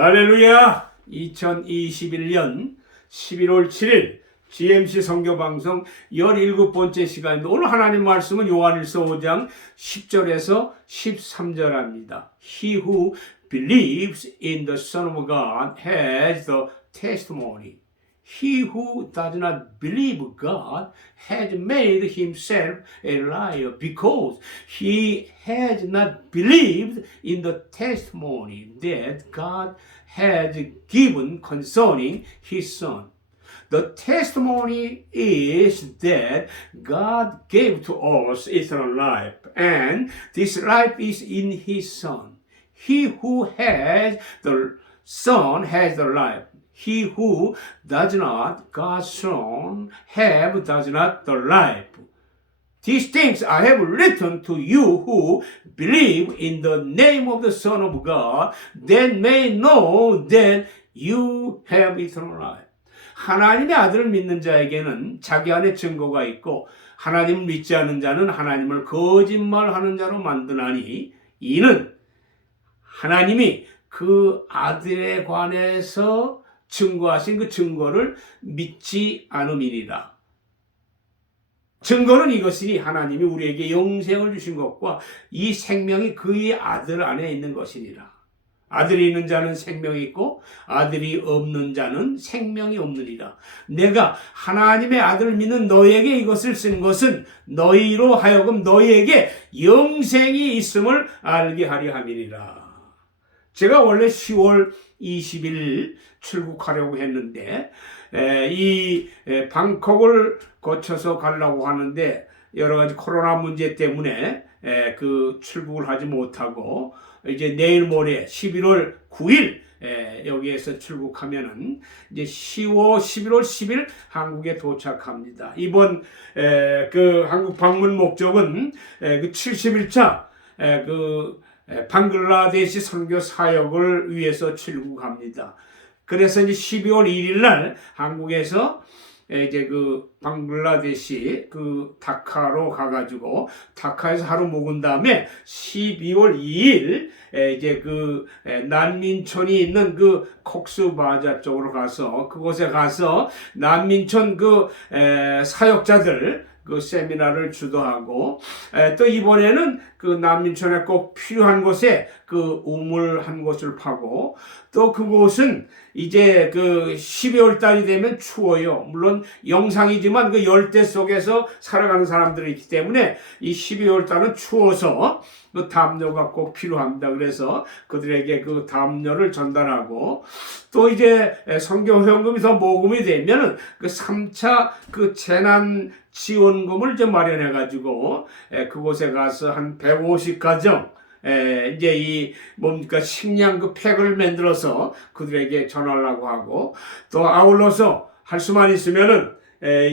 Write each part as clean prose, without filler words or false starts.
할렐루야! 2021년 11월 7일 GMC 선교방송 17번째 시간입니다. 오늘 하나님 말씀은 요한일서 5장 10절에서 13절입니다. He who believes in the Son of God has the testimony. He who does not believe God has made himself a liar because he has not believed in the testimony that God has given concerning his Son. The testimony is that God gave to us eternal life, and this life is in his Son. He who has the Son has the life. He who does not God's Son have does not the life. These things I have written to you who believe in the name of the Son of God, that may know that you have eternal life. 하나님의 아들을 믿는 자에게는 자기 안에 증거가 있고 하나님을 믿지 않는 자는 하나님을 거짓말하는 자로 만드나니 이는 하나님이 그 아들에 관해서 증거하신 그 증거를 믿지 않음이니라. 증거는 이것이니 하나님이 우리에게 영생을 주신 것과 이 생명이 그의 아들 안에 있는 것이니라. 아들이 있는 자는 생명이 있고 아들이 없는 자는 생명이 없느니라. 내가 하나님의 아들을 믿는 너희에게 이것을 쓴 것은 너희로 하여금 너희에게 영생이 있음을 알게 하려 함이니라. 제가 원래 10월 20일 출국하려고 했는데 이 방콕을 거쳐서 가려고 하는데 여러 가지 코로나 문제 때문에 그 출국을 하지 못하고 이제 내일 모레 11월 9일 여기에서 출국하면은 이제 11월 10일 한국에 도착합니다. 이번 그 한국 방문 목적은 그 71차 그 방글라데시 선교 사역을 위해서 출국합니다. 그래서 이제 12월 1일 날 한국에서 이제 그 방글라데시 그 다카로 가가지고 다카에서 하루 묵은 다음에 12월 2일 이제 그 난민촌이 있는 그 콕스바자 쪽으로 가서 그곳에 가서 난민촌 그 사역자들 그 세미나를 주도하고 또 이번에는 그 난민촌에 꼭 필요한 곳에 그 우물 한 곳을 파고 또 그곳은 이제 그 12월 달이 되면 추워요. 물론 영상이지만 그 열대 속에서 살아가는 사람들이 있기 때문에 이 12월 달은 추워서 그 담요가 꼭 필요합니다. 그래서 그들에게 그 담요를 전달하고 또 이제 선교 후원금이 더 모금이 되면은 그 3차 그 재난 지원금을 좀 마련해 가지고 그곳에 가서 한 150가정 이제 이 뭡니까 식량 그 팩을 만들어서 그들에게 전하려고 하고 또 아울러서 할 수만 있으면은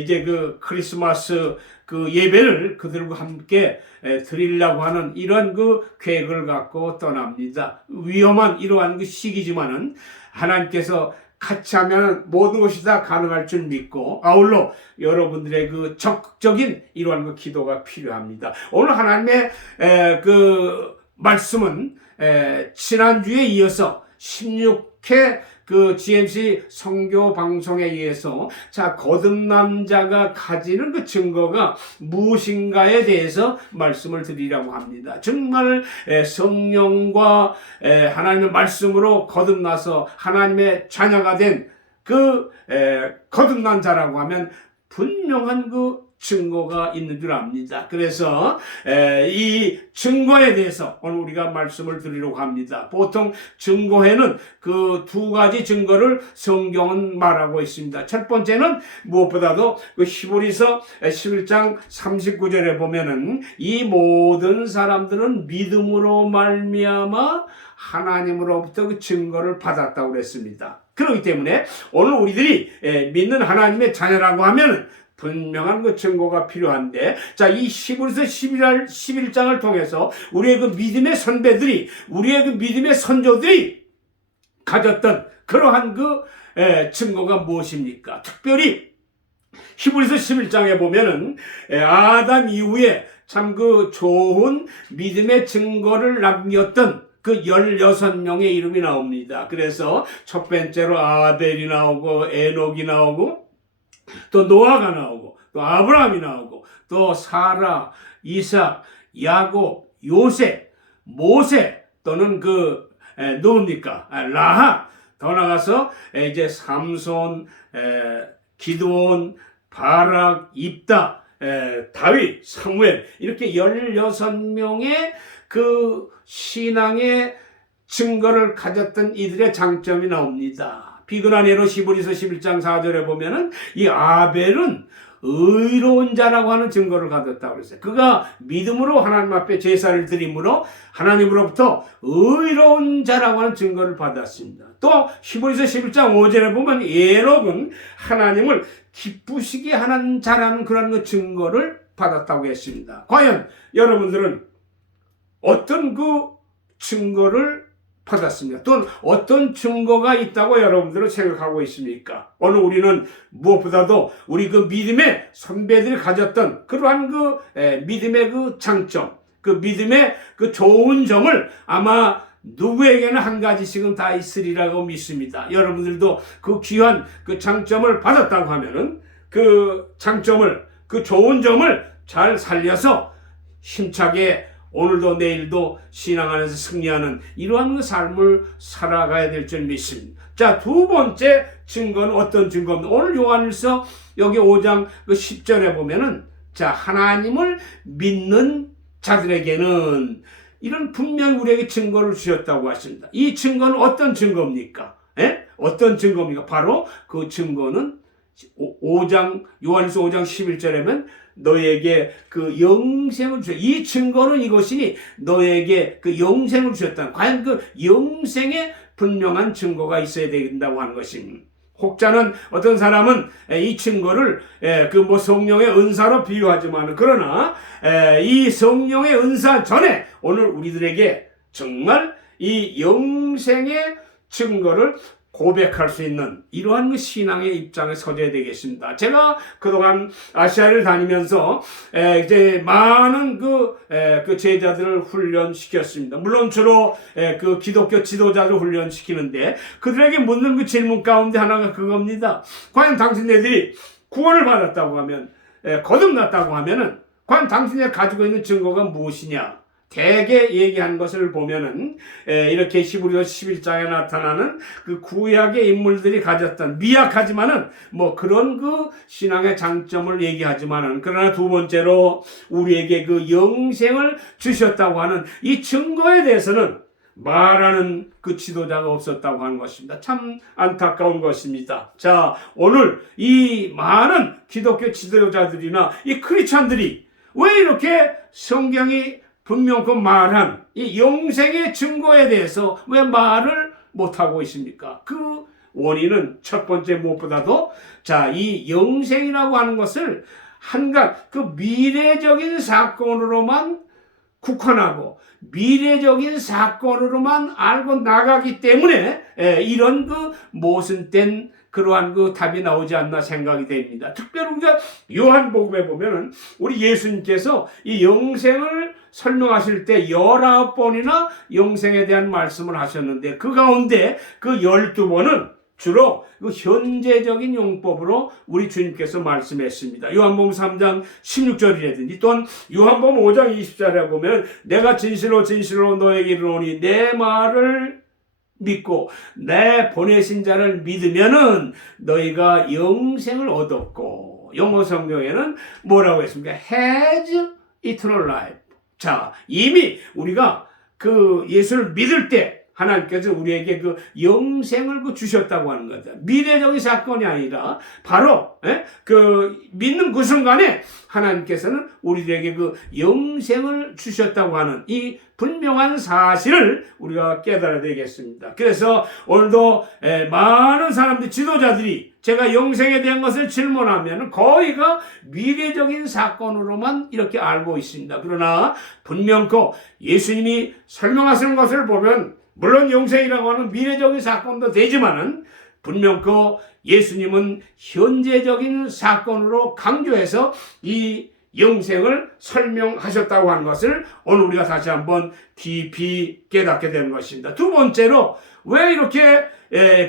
이제 그 크리스마스 그 예배를 그들과 함께 드리려고 하는 이런 그 계획을 갖고 떠납니다. 위험한 이러한 그 시기지만은 하나님께서 같이 하면 모든 것이 다 가능할 줄 믿고 아울러 여러분들의 그 적극적인 이러한 그 기도가 필요합니다. 오늘 하나님의 그 말씀은 지난주에 이어서 16회 그 GMC 선교 방송에 의해서 자 거듭난 자가 가지는 그 증거가 무엇인가에 대해서 말씀을 드리려고 합니다. 정말 성령과 하나님의 말씀으로 거듭나서 하나님의 자녀가 된 그 거듭난 자라고 하면 분명한 그 증거가 있는 줄 압니다. 그래서 이 증거에 대해서 오늘 우리가 말씀을 드리려고 합니다. 보통 증거에는 그 두 가지 증거를 성경은 말하고 있습니다. 첫 번째는 무엇보다도 그 히브리서 11장 39절에 보면은 이 모든 사람들은 믿음으로 말미암아 하나님으로부터 그 증거를 받았다고 그랬습니다. 그렇기 때문에 오늘 우리들이 믿는 하나님의 자녀라고 하면은 분명한 그 증거가 필요한데, 자, 이 히브리서 11장을 통해서 우리의 그 믿음의 선배들이, 우리의 그 믿음의 선조들이 가졌던 그러한 그 증거가 무엇입니까? 특별히 히브리서 11장에 보면은 아담 이후에 참 그 좋은 믿음의 증거를 남겼던 그 16명의 이름이 나옵니다. 그래서 첫 번째로 아벨이 나오고 에녹이 나오고 또 노아가 나오고 또 아브라함이 나오고 또 사라, 이삭, 야곱, 요셉, 모세 또는 누굽니까? 라합. 더 나가서 이제 삼손, 기드온, 바락, 입다, 다윗, 사무엘 이렇게 16명의 그 신앙의 증거를 가졌던 이들의 장점이 나옵니다. 비근한 예로 히브리서 11장 4절에 보면은 이 아벨은 의로운 자라고 하는 증거를 가졌다고 그랬어요. 그가 믿음으로 하나님 앞에 제사를 드림으로 하나님으로부터 의로운 자라고 하는 증거를 받았습니다. 또 히브리서 11장 5절에 보면 에녹은 하나님을 기쁘시게 하는 자라는 그런 증거를 받았다고 했습니다. 과연 여러분들은 어떤 그 증거를 받았습니다. 또는 어떤 증거가 있다고 여러분들은 생각하고 있습니까? 오늘 우리는 무엇보다도 우리 그 믿음의 선배들이 가졌던 그러한 믿음의 그 장점, 그 믿음의 그 좋은 점을 아마 누구에게는 한 가지씩은 다 있으리라고 믿습니다. 여러분들도 그 귀한 그 장점을 받았다고 하면은 그 장점을, 그 좋은 점을 잘 살려서 힘차게 오늘도 내일도 신앙 안에서 승리하는 이러한 삶을 살아가야 될 줄 믿습니다. 자, 두 번째 증거는 어떤 증거입니까? 오늘 요한일서 여기 5장 10절에 보면은 자, 하나님을 믿는 자들에게는 이런 분명히 우리에게 증거를 주셨다고 하십니다. 이 증거는 어떤 증거입니까? 어떤 증거입니까? 바로 그 증거는 요한일서 5장 11절에는 너에게 그 영생을 주셨다. 이 증거는 이것이니 너에게 그 영생을 주셨다. 과연 그 영생의 분명한 증거가 있어야 된다고 하는 것입니다. 혹자는 어떤 사람은 이 증거를 성령의 은사로 비유하지만 그러나 이 성령의 은사 전에 오늘 우리들에게 정말 이 영생의 증거를 고백할 수 있는 이러한 그 신앙의 입장에 서져야 되겠습니다. 제가 그동안 아시아를 다니면서 이제 많은 그 제자들을 훈련시켰습니다. 물론 주로 그 기독교 지도자를 훈련시키는데 그들에게 묻는 그 질문 가운데 하나가 그겁니다. 과연 당신네들이 구원을 받았다고 하면, 거듭났다고 하면은 과연 당신이 가지고 있는 증거가 무엇이냐? 대개 얘기한 것을 보면은 이렇게 히브리서 11장에 나타나는 그 구약의 인물들이 가졌던 미약하지만은 그런 그 신앙의 장점을 얘기하지만은 그러나 두 번째로 우리에게 그 영생을 주셨다고 하는 이 증거에 대해서는 말하는 그 지도자가 없었다고 하는 것입니다. 참 안타까운 것입니다. 자, 오늘 이 많은 기독교 지도자들이나 이 크리스찬들이 왜 이렇게 성경이 분명히 말한 이 영생의 증거에 대해서 왜 말을 못하고 있습니까? 그 원인은 첫 번째 무엇보다도 이 영생이라고 하는 것을 한갓 그 미래적인 사건으로만 국한하고 미래적인 사건으로만 알고 나가기 때문에 이런 그 모순된 그러한 그 답이 나오지 않나 생각이 됩니다. 특별히 우리가 요한복음에 보면은 우리 예수님께서 이 영생을 설명하실 때 19번이나 영생에 대한 말씀을 하셨는데 그 가운데 그 12번은 주로 그 현재적인 용법으로 우리 주님께서 말씀했습니다. 요한복음 3장 16절이라든지 또한 요한복음 5장 20절에 보면 내가 진실로 진실로 너에게 이르노니 내 말을 믿고 내 보내신 자를 믿으면은 너희가 영생을 얻었고 영어 성경에는 뭐라고 했습니까? has eternal life. 자, 이미 우리가 그 예수를 믿을 때 하나님께서 우리에게 그 영생을 주셨다고 하는 거죠. 미래적인 사건이 아니라 바로 그 믿는 그 순간에 하나님께서는 우리에게 그 영생을 주셨다고 하는 이 분명한 사실을 우리가 깨달아야 되겠습니다. 그래서 오늘도 많은 사람들, 지도자들이 제가 영생에 대한 것을 질문하면 거의가 미래적인 사건으로만 이렇게 알고 있습니다. 그러나 분명코 예수님이 설명하시는 것을 보면 물론 영생이라고 하는 미래적인 사건도 되지만은 분명코 예수님은 현재적인 사건으로 강조해서 이 영생을 설명하셨다고 하는 것을 오늘 우리가 다시 한번 깊이 깨닫게 되는 것입니다. 두 번째로 왜 이렇게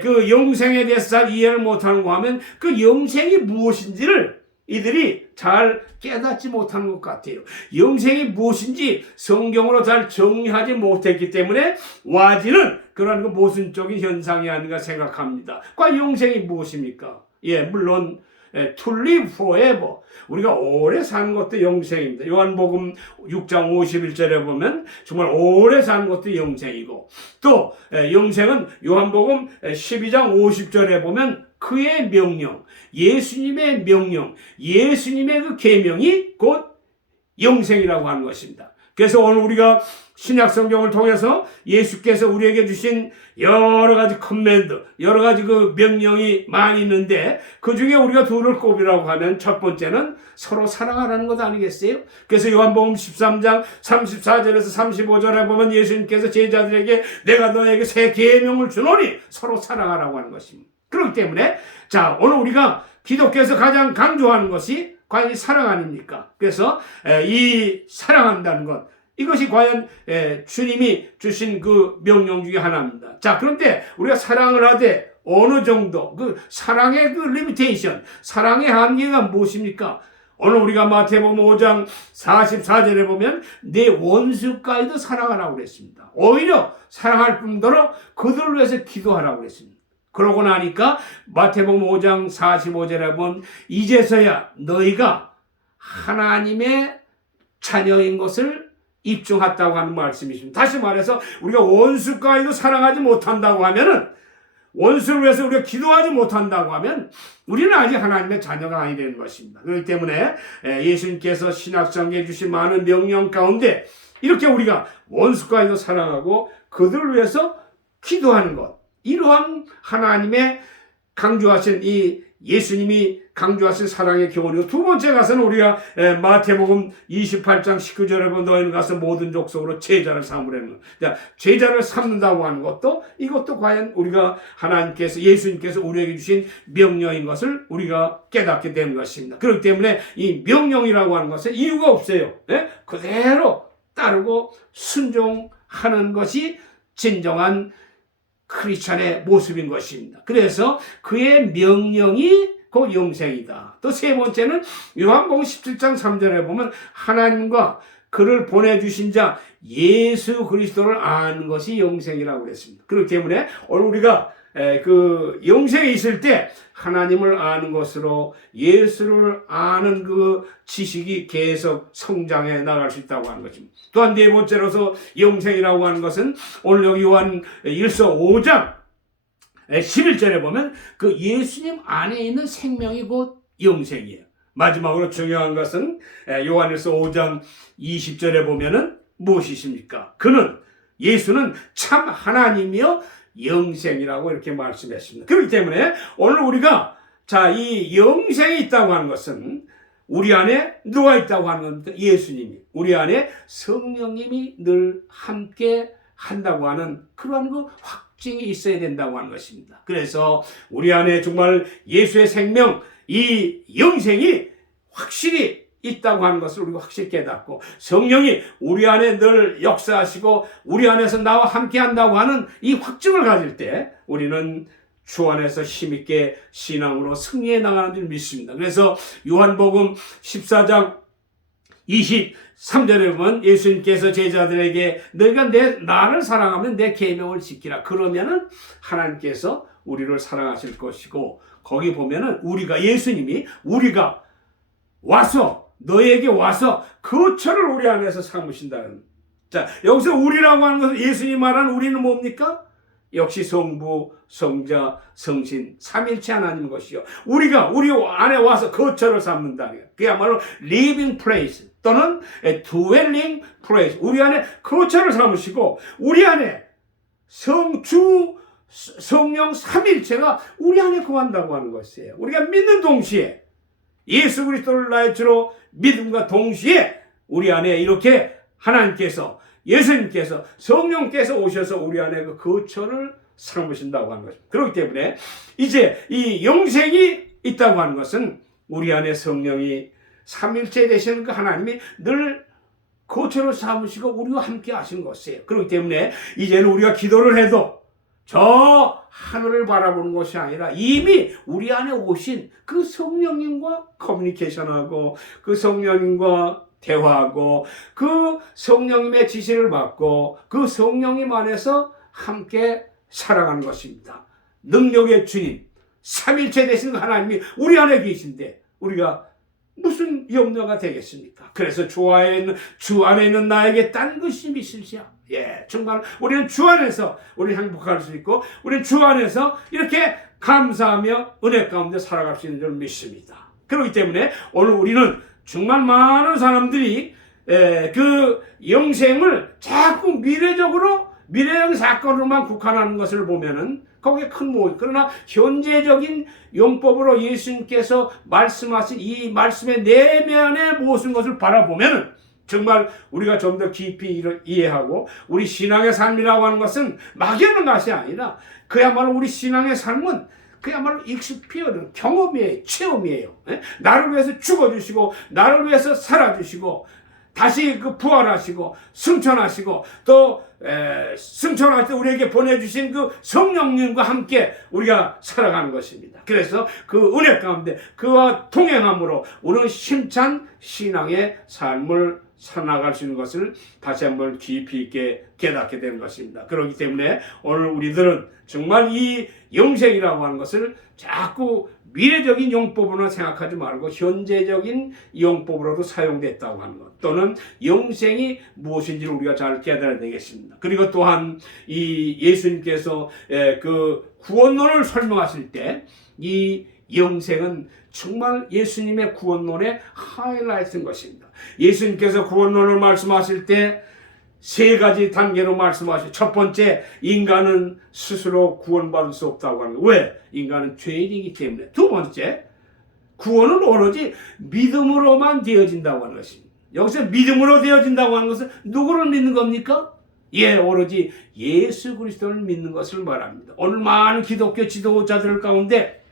그 영생에 대해서 잘 이해를 못하는가 하면 그 영생이 무엇인지를 이들이 잘 깨닫지 못하는 것 같아요. 영생이 무엇인지 성경으로 잘 정리하지 못했기 때문에 와지는 그런 그 모순적인 현상이 아닌가 생각합니다. 과연 영생이 무엇입니까? 물론 to live forever. 우리가 오래 사는 것도 영생입니다. 요한복음 6장 51절에 보면 정말 오래 사는 것도 영생이고, 또 영생은 요한복음 12장 50절에 보면 그의 명령, 예수님의 명령, 예수님의 그 계명이 곧 영생이라고 하는 것입니다. 그래서 오늘 우리가 신약 성경을 통해서 예수께서 우리에게 주신 여러 가지 커맨드, 여러 가지 그 명령이 많이 있는데 그 중에 우리가 둘을 꼽으라고 하면 첫 번째는 서로 사랑하라는 것 아니겠어요? 그래서 요한복음 13장 34절에서 35절에 보면 예수님께서 제자들에게 내가 너에게 새 계명을 주노니 서로 사랑하라고 하는 것입니다. 그렇기 때문에 자, 오늘 우리가 기독교에서 가장 강조하는 것이 과연 이 사랑 아닙니까? 그래서 이 사랑한다는 것, 이것이 과연 주님이 주신 그 명령 중에 하나입니다. 자, 그런데 우리가 사랑을 하되 어느 정도 그 사랑의 그 리미테이션, 사랑의 한계가 무엇입니까? 오늘 우리가 마태복음 5장 44절에 보면 내 원수까지도 사랑하라고 그랬습니다. 오히려 사랑할 뿐더러 그들을 위해서 기도하라고 그랬습니다. 그러고 나니까 마태복음 5장 45절에 보면 이제서야 너희가 하나님의 자녀인 것을 입증했다고 하는 말씀이십니다. 다시 말해서 우리가 원수까지도 사랑하지 못한다고 하면은, 원수를 위해서 우리가 기도하지 못한다고 하면 우리는 아직 하나님의 자녀가 아니 되는 것입니다. 그렇기 때문에 예수님께서 신약성경에 주신 많은 명령 가운데 이렇게 우리가 원수까지도 사랑하고 그들을 위해서 기도하는 것, 이러한 하나님의 강조하신 이 예수님이 강조하신 사랑의 교훈이고, 두 번째 가서는 우리가 마태복음 28장 19절에 보면 너희는 가서 모든 족속으로 제자를 삼으라는 것. 제자를 삼는다고 하는 것도 이것도 과연 우리가 하나님께서 예수님께서 우리에게 주신 명령인 것을 우리가 깨닫게 되는 것입니다. 그렇기 때문에 이 명령이라고 하는 것은 이유가 없어요. 그대로 따르고 순종하는 것이 진정한 크리스찬의 모습인 것입니다. 그래서 그의 명령이 곧 영생이다. 또 세 번째는 요한복음 17장 3절에 보면 하나님과 그를 보내주신 자 예수 그리스도를 아는 것이 영생이라고 그랬습니다. 그렇기 때문에 오늘 우리가 그 영생에 있을 때 하나님을 아는 것으로 예수를 아는 그 지식이 계속 성장해 나갈 수 있다고 하는 것입니다. 또한 네 번째로서 영생이라고 하는 것은 오늘 여기 요한 1서 5장 11절에 보면 그 예수님 안에 있는 생명이 곧 영생이에요. 마지막으로 중요한 것은 요한일서 5장 20절에 보면은 무엇이십니까? 그는 예수는 참 하나님이요 영생이라고 이렇게 말씀했습니다. 그렇기 때문에 오늘 우리가 자, 이 영생이 있다고 하는 것은 우리 안에 누가 있다고 하는 겁니까? 예수님이. 우리 안에 성령님이 늘 함께 한다고 하는 그러한 그 확증이 있어야 된다고 하는 것입니다. 그래서 우리 안에 정말 예수의 생명, 이 영생이 확실히 있다고 하는 것을 우리가 확실히 깨닫고, 성령이 우리 안에 늘 역사하시고 우리 안에서 나와 함께 한다고 하는 이 확증을 가질 때 우리는 주 안에서 힘있게 신앙으로 승리해 나가는 줄 믿습니다. 그래서 요한복음 14장 23절에 보면 예수님께서 제자들에게 너희가 나를 사랑하면 내 계명을 지키라. 그러면은 하나님께서 우리를 사랑하실 것이고, 거기 보면은 우리가, 예수님이 우리가 와서 너에게 와서 거처를 우리 안에서 삼으신다는. 자, 여기서 우리라고 하는 것은 예수님 말하는 우리는 뭡니까? 역시 성부, 성자, 성신, 삼일체 하나님인 것이요. 우리가 우리 안에 와서 거처를 삼는다. 그야말로 living place 또는 dwelling place. 우리 안에 거처를 삼으시고 우리 안에 성주, 성령 삼일체가 우리 안에 거한다고 하는 것이에요. 우리가 믿는 동시에 예수 그리스도를 나의 주로 믿음과 동시에 우리 안에 이렇게 하나님께서, 예수님께서, 성령께서 오셔서 우리 안에 그 거처를 삼으신다고 하는 것입니다. 그렇기 때문에 이제 이 영생이 있다고 하는 것은 우리 안에 성령이 삼일체 되시는 그 하나님이 늘 거처를 삼으시고 우리와 함께 하신 것이에요. 그렇기 때문에 이제는 우리가 기도를 해도 저 하늘을 바라보는 것이 아니라 이미 우리 안에 오신 그 성령님과 커뮤니케이션하고 그 성령님과 대화하고 그 성령님의 지시를 받고 그 성령님 안에서 함께 살아가는 것입니다. 능력의 주님, 삼일체 되신 하나님이 우리 안에 계신데 우리가 무슨 염려가 되겠습니까? 그래서 주 안에 있는 나에게 딴 것이 있을지야. 정말 우리는 주 안에서 우리 행복할 수 있고 우리는 주 안에서 이렇게 감사하며 은혜 가운데 살아갈 수 있는 줄 믿습니다. 그렇기 때문에 오늘 우리는 정말 많은 사람들이 그 영생을 자꾸 미래적 사건으로만 국한하는 것을 보면은 거기에 큰 모임. 그러나 현재적인 용법으로 예수님께서 말씀하신 이 말씀의 내면의 모든 것을 바라보면은 정말 우리가 좀 더 깊이 이해하고 우리 신앙의 삶이라고 하는 것은 막연한 것이 아니라 그야말로 우리 신앙의 삶은 그야말로 익스피어는 경험이에요. 체험이에요. 나를 위해서 죽어주시고 나를 위해서 살아주시고 다시 그 부활하시고 승천하시고 또 승천할 때 우리에게 보내주신 그 성령님과 함께 우리가 살아가는 것입니다. 그래서 그 은혜 가운데 그와 동행함으로 우리는 힘찬 신앙의 삶을 살아나갈 수 있는 것을 다시 한번 깊이 있게 깨닫게 되는 것입니다. 그렇기 때문에 오늘 우리들은 정말 이 영생이라고 하는 것을 자꾸 미래적인 용법으로 생각하지 말고 현재적인 용법으로도 사용됐다고 하는 것 또는 영생이 무엇인지를 우리가 잘 깨달아야 되겠습니다. 그리고 또한 이 예수님께서 그 구원론을 설명하실 때 이 영생은 정말 예수님의 구원론의 하이라이트인 것입니다. 예수님께서 구원론을 말씀하실 때 세 가지 단계로 말씀하시죠. 첫 번째, 인간은 스스로 구원받을 수 없다고 하는 거예요. 왜? 인간은 죄인이기 때문에. 두 번째, 구원은 오로지 믿음으로만 되어진다고 하는 것입니다. 여기서 믿음으로 되어진다고 하는 것은 누구를 믿는 겁니까? 오로지 예수 그리스도를 믿는 것을 말합니다. 오늘 많은 기독교 지도자들 가운데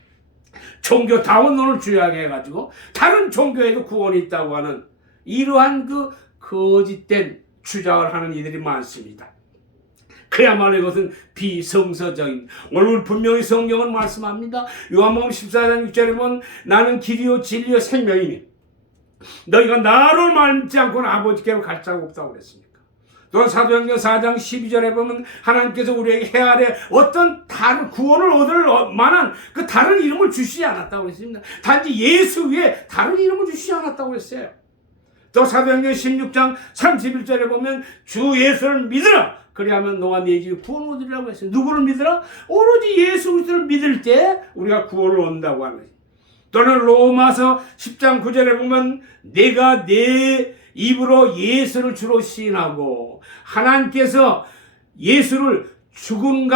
종교다원론을 주요하게 해가지고 다른 종교에도 구원이 있다고 하는 이러한 그 거짓된 주장을 하는 이들이 많습니다. 그야말로 이것은 비성서적인. 오늘 분명히 성경은 말씀합니다. 요한복음 14장 6절에 보면 나는 길이요 진리요 생명이니 너희가 나를 믿지 않고는 아버지께로 갈 자가 없다고 그랬습니까? 또한 사도행전 4장 12절에 보면 하나님께서 우리에게 해 아래 어떤 다른 구원을 얻을 만한 그 다른 이름을 주시지 않았다고 그랬습니다. 단지 예수 위에 다른 이름을 주시지 않았다고 그랬어요. 또 사도행전 16장 31절에 보면 주 예수를 믿으라. 그리하면 너와 네 집이 구원을 얻으리라고 했어요. 누구를 믿으라? 오로지 예수 그리스도를 믿을 때 우리가 구원을 얻는다고 하는 거예요. 또는 로마서 10장 9절에 보면 내가 내 입으로 예수를 주로 시인하고 하나님께서 예수를 죽은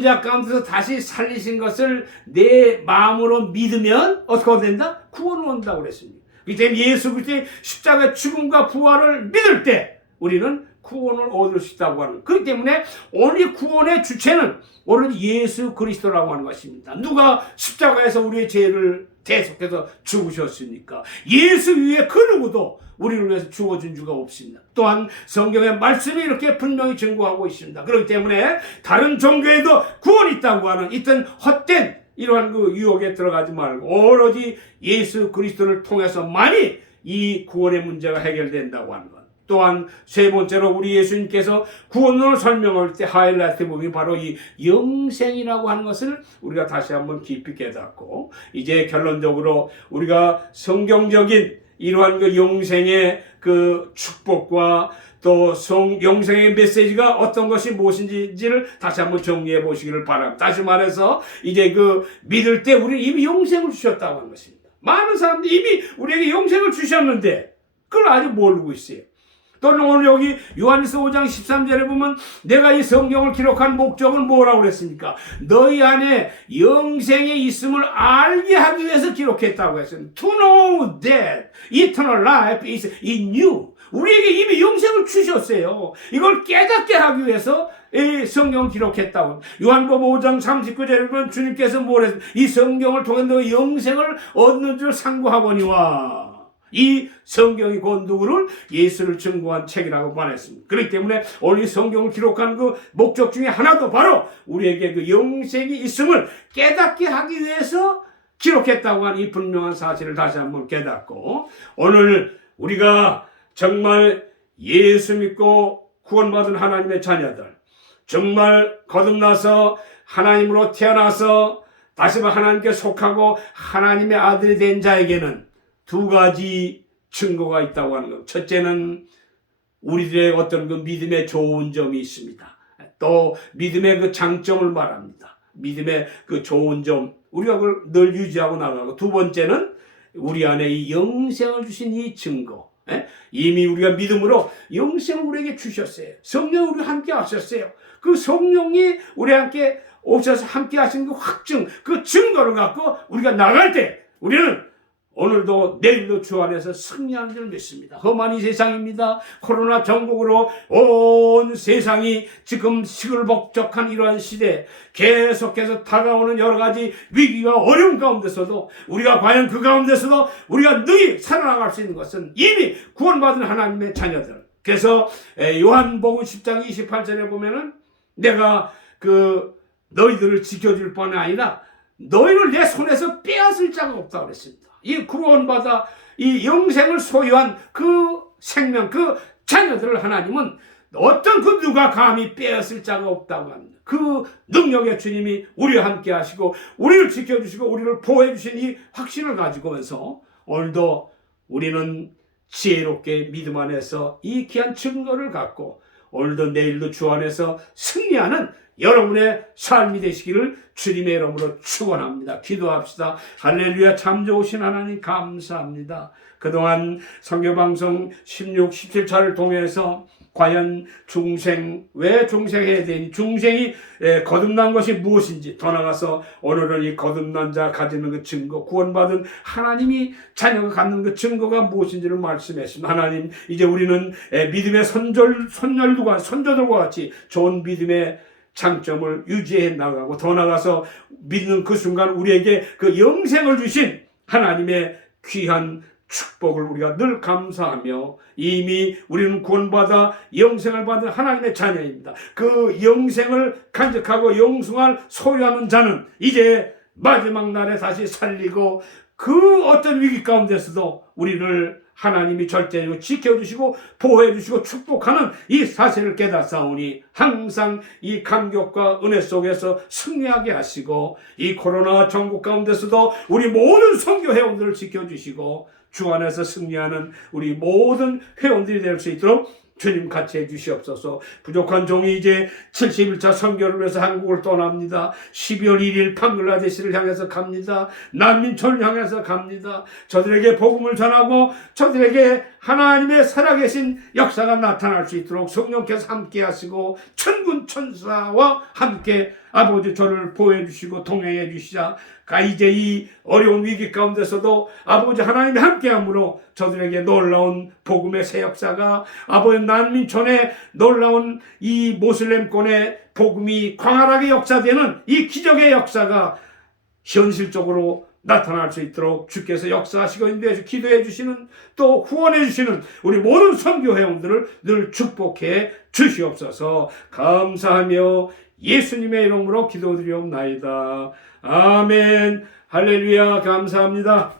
자 가운데서 다시 살리신 것을 내 마음으로 믿으면 어떻게 된다? 구원을 얻는다고 그랬습니다. 그렇기 때문에 예수 그리스도의 십자가의 죽음과 부활을 믿을 때 우리는 구원을 얻을 수 있다고 하는. 그렇기 때문에 오늘 구원의 주체는 오로지 예수 그리스도라고 하는 것입니다. 누가 십자가에서 우리의 죄를 대속해서 죽으셨습니까? 예수 위에 그 누구도 우리를 위해서 죽어준 주가 없습니다. 또한 성경의 말씀이 이렇게 분명히 증거하고 있습니다. 그렇기 때문에 다른 종교에도 구원이 있다고 하는 이런 헛된 이러한 그 유혹에 들어가지 말고 오로지 예수 그리스도를 통해서만이 이 구원의 문제가 해결된다고 하는 것. 또한 세 번째로 우리 예수님께서 구원론을 설명할 때 하이라이트 부분이 바로 이 영생이라고 하는 것을 우리가 다시 한번 깊이 깨닫고 이제 결론적으로 우리가 성경적인 이러한 그 영생의 그 축복과 또 영생의 메시지가 어떤 것이 무엇인지를 다시 한번 정리해 보시기를 바랍니다. 다시 말해서 이제 그 믿을 때 우리는 이미 영생을 주셨다고 하는 것입니다. 많은 사람들이 이미 우리에게 영생을 주셨는데 그걸 아직 모르고 있어요. 또는 오늘 여기 요한일서 5장 13절에 보면 내가 이 성경을 기록한 목적은 뭐라고 그랬습니까? 너희 안에 영생이 있음을 알게 하기 위해서 기록했다고 했습니다. To know that eternal life is in you. 우리에게 이미 영생을 주셨어요. 이걸 깨닫게 하기 위해서 이 성경을 기록했다고. 요한복음 5장 39절에 보면 주님께서 뭐랬어요? 이 성경을 통해 너 영생을 얻는 줄 상고하거니와. 이 성경이 곧 누구를 예수를 증거한 책이라고 말했습니다. 그렇기 때문에 오늘 이 성경을 기록한 그 목적 중에 하나도 바로 우리에게 그 영생이 있음을 깨닫게 하기 위해서 기록했다고 하는 이 분명한 사실을 다시 한번 깨닫고, 오늘 우리가 정말 예수 믿고 구원받은 하나님의 자녀들, 정말 거듭나서 하나님으로 태어나서 다시 하나님께 속하고 하나님의 아들이 된 자에게는 두 가지 증거가 있다고 하는 것. 첫째는 우리들의 어떤 그 믿음의 좋은 점이 있습니다. 또 믿음의 그 장점을 말합니다. 믿음의 그 좋은 점, 우리가 그걸 늘 유지하고 나가고, 두 번째는 우리 안에 이 영생을 주신 이 증거. 이미 우리가 믿음으로 영생을 우리에게 주셨어요. 성령 우리와 함께 하셨어요. 그 성령이 우리와 함께 오셔서 함께 하신 그 확증, 그 증거를 갖고 우리가 나갈 때 우리는 오늘도 내일도 주 안에서 승리하는 줄 믿습니다. 험한 이 세상입니다. 코로나 전국으로 온 세상이 지금 시끌벅적한 이러한 시대에 계속해서 다가오는 여러 가지 위기와 어려움 가운데서도 우리가 과연 그 가운데서도 우리가 능히 살아나갈 수 있는 것은 이미 구원받은 하나님의 자녀들. 그래서 요한복음 10장 28절에 보면은 내가 너희들을 지켜줄 뿐 아니라 너희를 내 손에서 빼앗을 자가 없다고 그랬습니다. 이 구원받아 이 영생을 소유한 그 생명, 그 자녀들을 하나님은 어떤 그 누가 감히 빼앗을 자가 없다고 합니다. 그 능력의 주님이 우리와 함께 하시고 우리를 지켜주시고 우리를 보호해 주신 이 확신을 가지고서 오늘도 우리는 지혜롭게 믿음 안에서 이 귀한 증거를 갖고 오늘도 내일도 주 안에서 승리하는 여러분의 삶이 되시기를 주님의 이름으로 축원합니다. 기도합시다. 할렐루야. 참 좋으신 하나님 감사합니다. 그동안 선교방송 16, 17차를 통해서 과연 중생, 왜 중생해야 되니, 중생이 거듭난 것이 무엇인지, 더 나아가서 오늘은 이 거듭난 자 가지는 그 증거, 구원받은 하나님이 자녀가 갖는 그 증거가 무엇인지를 말씀했습니다. 하나님, 이제 우리는 믿음의 선조들과 같이 좋은 믿음의 장점을 유지해 나가고, 더 나아가서 믿는 그 순간 우리에게 그 영생을 주신 하나님의 귀한 축복을 우리가 늘 감사하며, 이미 우리는 구원받아 영생을 받은 하나님의 자녀입니다. 그 영생을 간직하고 영생을 소유하는 자는 이제 마지막 날에 다시 살리고 그 어떤 위기 가운데서도 우리를 하나님이 절대적으로 지켜주시고 보호해주시고 축복하는 이 사실을 깨닫사오니 항상 이 감격과 은혜 속에서 승리하게 하시고, 이 코로나 전국 가운데서도 우리 모든 선교 회원들을 지켜주시고 주 안에서 승리하는 우리 모든 회원들이 될 수 있도록 주님 같이 해주시옵소서. 부족한 종이 이제 71차 선교를 위해서 한국을 떠납니다. 12월 1일 방글라데시를 향해서 갑니다. 난민촌을 향해서 갑니다. 저들에게 복음을 전하고 저들에게 하나님의 살아계신 역사가 나타날 수 있도록 성령께서 함께 하시고 천군 천사와 함께 아버지 저를 보호해 주시고 동행해 주시자. 이제 이 어려운 위기 가운데서도 아버지 하나님이 함께함으로 저들에게 놀라운 복음의 새 역사가, 아버지 난민촌에 놀라운 이 모슬렘권의 복음이 광활하게 역사되는 이 기적의 역사가 현실적으로 나타날 수 있도록 주께서 역사하시고 인도해 기도해 주시는, 또 후원해 주시는 우리 모든 선교 회원들을 늘 축복해 주시옵소서. 감사하며 예수님의 이름으로 기도드리옵나이다. 아멘. 할렐루야. 감사합니다.